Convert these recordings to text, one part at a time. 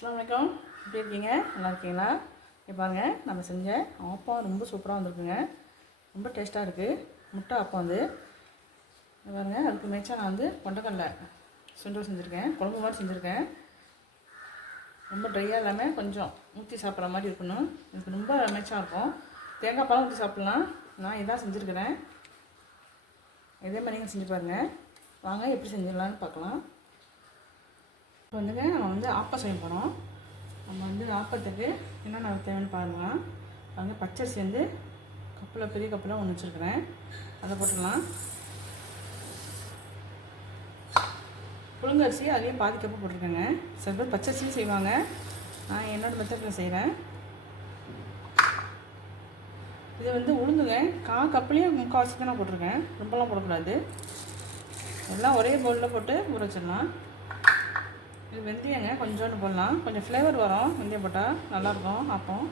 அஸ்ஸலாமு அலைக்கும். எப்படி இருக்கீங்க? நல்லா இருக்கீங்களா? இப்போ பாருங்கள், நம்ம செஞ்ச ஆப்பம் ரொம்ப சூப்பராக வந்திருக்குங்க. ரொம்ப டேஸ்ட்டாக இருக்குது. முட்டை ஆப்பம் வந்து பாருங்கள். அதுக்கு மேய்ச்சா நான் வந்து கொண்டக்கடலை சுண்டல் செஞ்சுருக்கேன். குழம்பு மாதிரி செஞ்சுருக்கேன். ரொம்ப ட்ரையாக இல்லாமல் கொஞ்சம் ஊற்றி சாப்பிட்ற மாதிரி இருக்கணும். எனக்கு ரொம்ப மேய்ச்சா இருக்கும். தேங்காய் பாலும் ஊற்றி சாப்பிட்லாம். நான் இதான் செஞ்சுருக்கிறேன். இதே மாதிரி நீங்கள் செஞ்சு பாருங்கள். வாங்க எப்படி செஞ்சிடலான்னு பார்க்கலாம். இப்போ வந்துங்க நம்ம வந்து ஆப்பம் செய்ய போகிறோம். நம்ம வந்து ஆப்பத்துக்கு என்னென்ன தேவைன்னு பாருங்கள். அங்கே பச்சரிசி வந்து கப்பில் பெரிய கப்பில் ஒன்று வச்சுருக்கிறேன். அதை போட்டுடலாம். புழுங்கரிசி அதையும் பாதி கப்பு போட்டிருக்கேங்க. சில பேர் பச்சரிசியும் செய்வாங்க. நான் என்னோடய மெத்தடில் செய்கிறேன். இது வந்து உளுந்துங்க. கப்புலேயும் முக்கால்வாசி தான் நான் போட்டிருக்கேன். ரொம்பலாம் போடக்கூடாது. எல்லாம் ஒரே பவுலில் போட்டு ஊற வச்சிடலாம். இது வெந்தயங்க கொஞ்சோண்டு போடலாம். கொஞ்சம் ஃப்ளேவர் வரும் வெந்தயம் போட்டால் நல்லாயிருக்கும் ஆப்பம்.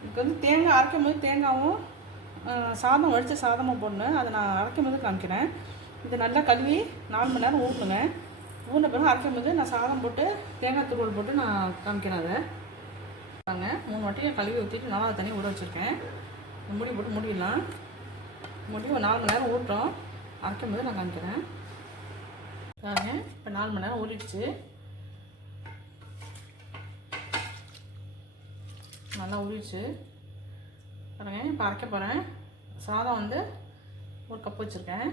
இதுக்கு வந்து தேங்காய் அரைக்கும் போது தேங்காயும் சாதம் வடித்த சாதமும் போடணும். அதை நான் அரைக்கும் போது காமிக்கிறேன். இது நல்லா கழுவி 4 மணி நேரம் ஊட்டணுங்க. ஊறின பிறகு அரைக்கும் போது நான் சாதம் போட்டு தேங்காய் துருவல் போட்டு நான் காமிக்கிறேன். அதை பாருங்க. 3 வாட்டி கழுவி ஊற்றிட்டு 4வது தண்ணி ஊற வச்சுருக்கேன். முடி போட்டு மூடிடலாம். முடி ஒரு 4 மணி நேரம் ஊட்டும். அரைக்கும் போது நான் காமிக்கிறேன். பாருங்க. இப்போ 4 மணி நேரம் ஊறிடுச்சு. நல்லா ஊறிடுச்சு பாருங்க. இப்போ அரைக்க போகிறேன். சாதம் வந்து 1 கப் வச்சுருக்கேன்.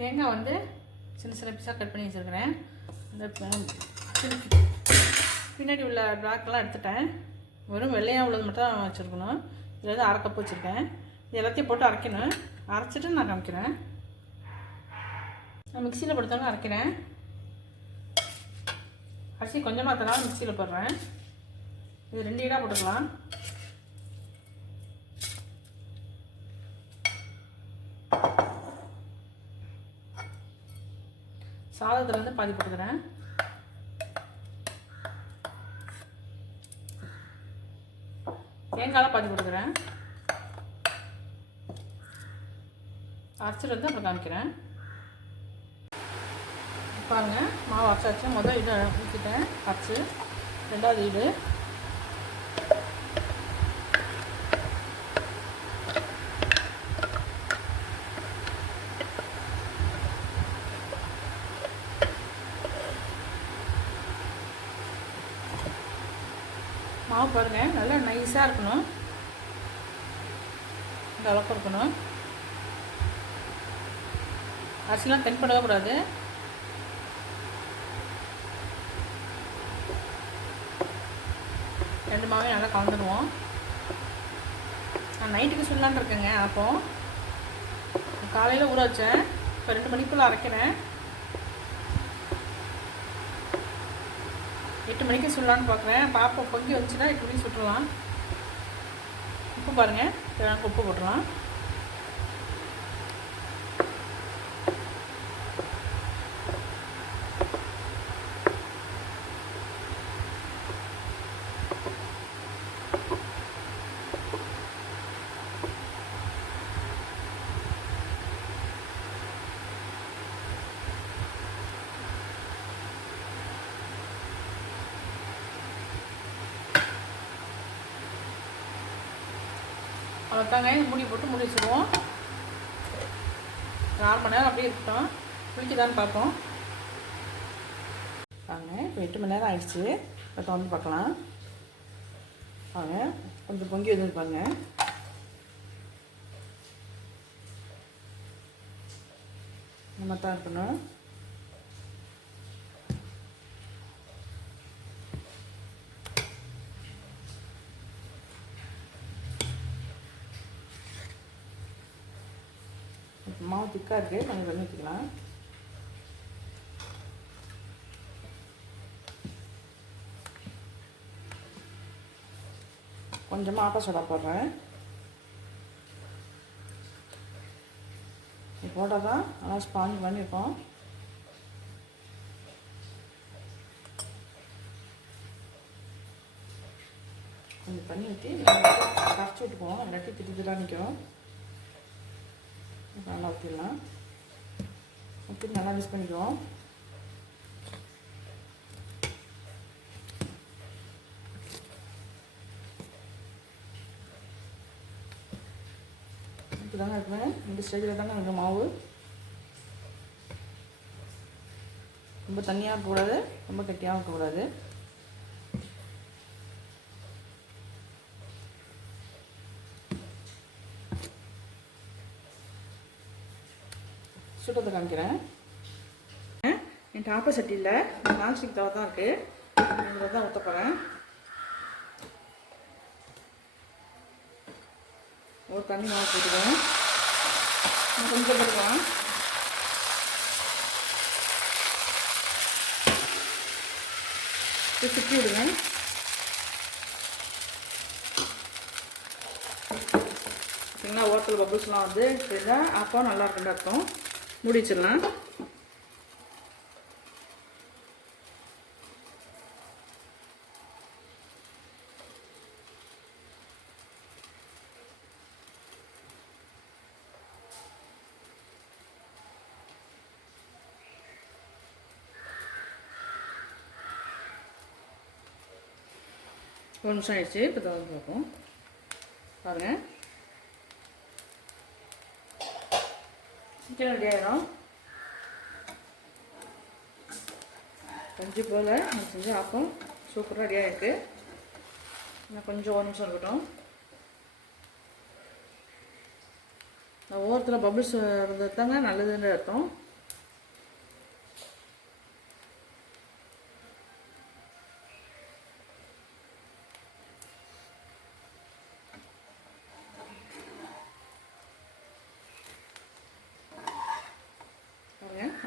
தேங்காய் வந்து சின்ன சின்ன பீஸாக கட் பண்ணி வச்சுருக்கிறேன். இந்த பின்னாடி உள்ள பிளாக்கெல்லாம் எடுத்துட்டேன். வெறும் வெள்ளையாக உள்ளது மட்டும் தான் வச்சுருக்கணும். இதில் வந்து 1/2 கப் வச்சுருக்கேன். இது எல்லாத்தையும் போட்டு அரைக்கணும். அரைச்சிட்டு நான் காமிக்கிறேன். நான் மிக்சியில் போடுத்தாலும் அரைக்கிறேன். அரிசி கொஞ்சமாக தரலாம் மிக்சியில் போடுறேன். இது 2 ஈடாக போட்டுக்கலாம். சாதத்தில் வந்து பாதி போட்டுக்கிறேன். தேங்காயில் பாதி போட்டுக்கிறேன். அரைச்சிட்டு வந்து அப்புறம் காமிக்கிறேன். பாருங்க. மாவு அரைச்சாச்சு. முதல் இதை ஊற்றிட்டேன் அரைச்சி. 2வது ஈடு மாவு பாருங்கள். நல்லா நைஸாக இருக்கணும். இந்த அளவுக்கு இருக்கணும். அரிசிலாம் தென்படவே கூடாது. ரெண்டு மாவே நல்லா கலந்துடுவோம். நான் நைட்டுக்கு சொல்லலான்னு இருக்கேங்க. அப்போ காலையில் ஊற வச்சேன். இப்போ 2 மணிக்குள்ளே அரைக்கிறேன். 8 மணிக்கு சொல்லலான்னு பார்க்குறேன். பாப்பா பொங்கி வந்துச்சுன்னா 8 மணிக்கு சுட்டுடலாம். உப்பு பாருங்கள். தேவையான உப்பு போட்டுடலாம். அவ்வளோதாங்க. மூடி போட்டு மூடி வச்சுருவோம். 4 மணி நேரம் அப்படியே இருக்கட்டும். குளிக்குதான்னு பார்ப்போம். வாங்க. இப்போ 8 மணி நேரம் ஆயிடுச்சு. இப்போ திறந்து பார்க்கலாம். வாங்க. கொஞ்சம் பொங்கி வந்துருப்பாங்க. நம்ம தான் இருக்கணும். மாவு திக்காக இருக்குது. கொஞ்சம் தண்ணி ஊற்றிக்கலாம். கொஞ்சமாக ஆப்ப சோடா போடுறேன். இது போட்டால் தான் நல்லா ஸ்பாஞ்ச் பண்ணியிருக்கோம். கொஞ்சம் தண்ணி ஊற்றி கரைச்சி விட்டுக்குவோம். இல்லாட்டி திட்டு நிற்கும். நல்லா ஊற்றிடலாம். ஊற்றி நல்லா மிக்ஸ் பண்ணிக்குவோம். இப்படி தாங்க இருக்குங்க. இந்த ஸ்டேஜில் தாங்க எனக்கு மாவு ரொம்ப தண்ணியாக இருக்கக்கூடாது, ரொம்ப கெட்டியாகவும் இருக்கக்கூடாது. சுட்டத்தை காமிக்கிறேன். என் டாப்பை சட்டியில் நான்ஸ்டிக் தவா தான் இருக்குது, இதில் தான் ஊற்ற போகிறேன். ஒரு தண்ணி மாவு போட்டுக்கிறேன், கொஞ்சம் போட்டுக்கலாம். சுற்றி விடுங்க. பார்த்தீங்கன்னா ஓட்டல் பபுள்ஸ்லாம் வந்து தெரிஞ்சால் அப்போ நல்லா இருக்குன்னு அர்த்தம். மூடி வச்சிடலாம். ஒரு நிமிஷம் ஆயிடுச்சு. இப்போ தான் பார்ப்போம். பாருங்கள், சிக்கன் ரெடி ஆகிடும். கஞ்சி போல் நான் செஞ்சு ஆப்பம் சூப்பராக ரெடி ஆகிருக்கு. இன்னும் கொஞ்சம் ஒரு நிமிஷம் இருக்கட்டும். நான் ஓரத்தில் பபுள்ஸ் இருந்தது தாங்க நல்லதுன்னு அர்த்தம்.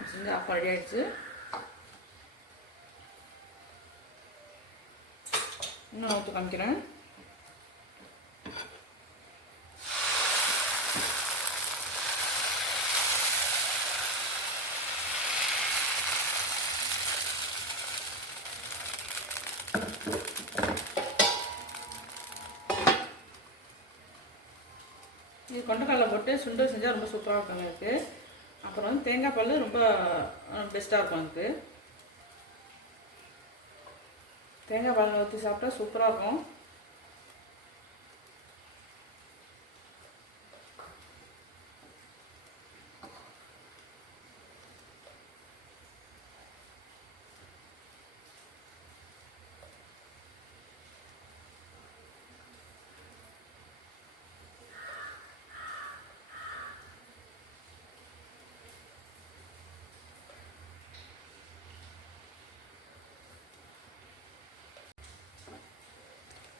செஞ்சு அப்போ ரெடி ஆகிடுச்சு. இன்னும் ஊற்று காமிக்கிறேன். இது கொண்டைக்கடலை போட்டு சுண்டல் செஞ்சால் ரொம்ப சூப்பராக இருக்குங்க எனக்கு. அப்புறம் வந்து தேங்காய் பால் ரொம்ப பெஸ்ட்டாக இருக்கும் எனக்கு. தேங்காய் பால் ஊற்றி சாப்பிட்டா சூப்பராக இருக்கும்.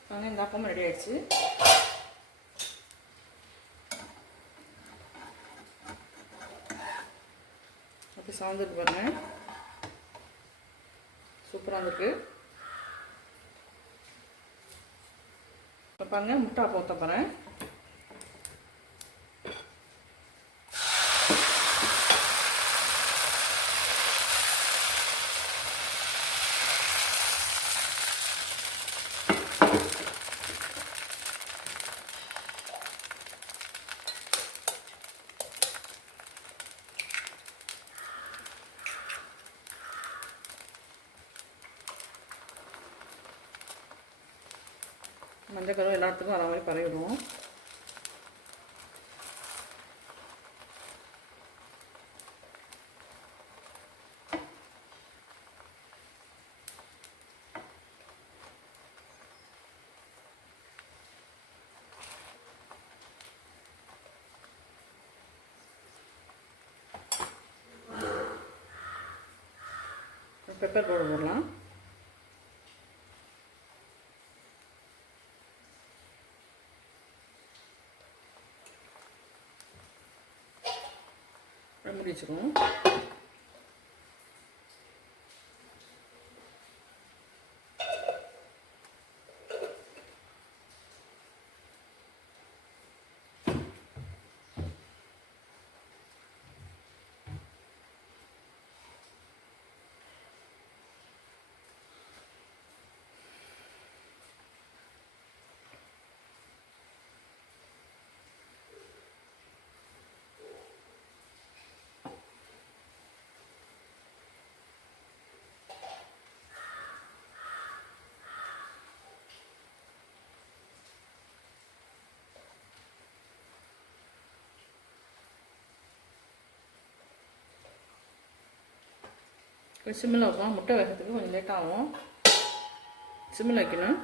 பாருங்கள், இந்த அப்பமும் ரெடி ஆகிடுச்சு. அப்படி சார்ந்துருக்கு பாருங்கள், சூப்பராக இருந்திருக்கு. இப்போ பாருங்கள், முட்டை அப்பம் ஊற்ற போகிறேன். மஞ்சள் கருவு எல்லாத்துக்கும் வர மாதிரி பரவிடுவோம். பெப்பர் பவுடர் போடலாம். மூடி வச்சுருவோம். சிம்மில் வைப்போம். முட்டை வைக்கிறதுக்கு கொஞ்சம் லேட் ஆகும். சிம்மில் வைக்கணும்.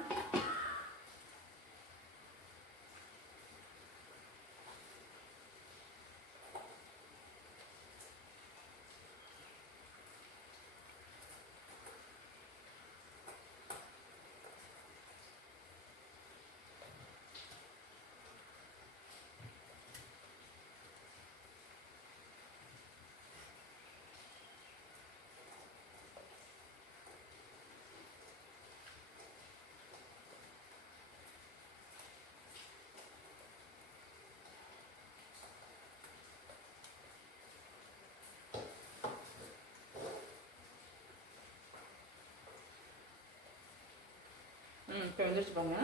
இப்போ வந்துருச்சு பாருங்க.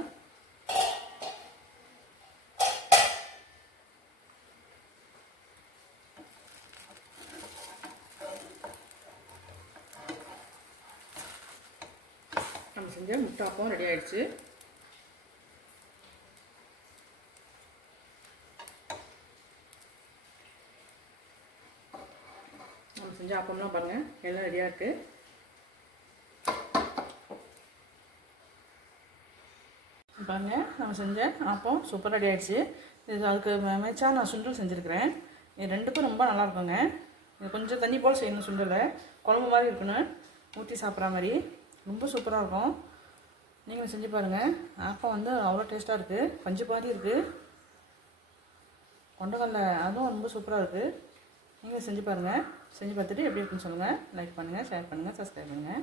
நம்ம செஞ்ச முட்டாப்பம் ரெடி ஆயிடுச்சு. நம்ம செஞ்ச அப்பம்லாம் பாருங்கள் எல்லாம் ரெடியாக இருக்குது. பாருங்கள் நம்ம செஞ்ச அப்பம் சூப்பர் ரெடி ஆகிடுச்சு. இது அதுக்கு மேட்சாக நான் சுண்டல் செஞ்சுருக்கிறேன். இது ரெண்டுக்கும் ரொம்ப நல்லாயிருக்குங்க. இது கொஞ்சம் தண்ணி போல் செய்யணும். சுண்டலை குழம்பு மாதிரி இருக்கணும், ஊற்றி சாப்பிட்ற மாதிரி ரொம்ப சூப்பராக இருக்கும். நீங்களும் செஞ்சு பாருங்கள். அப்பம் வந்து அவ்வளோ டேஸ்ட்டாக இருக்குது. பஞ்சு மாதிரி இருக்குது. கொண்டக்கடலை அதுவும் ரொம்ப சூப்பராக இருக்குது. நீங்களும் செஞ்சு பாருங்கள். செஞ்சு பார்த்துட்டு எப்படி இருக்குன்னு சொல்லுங்கள். லைக் பண்ணுங்கள், ஷேர் பண்ணுங்கள், சப்ஸ்கிரைப் பண்ணுங்கள்.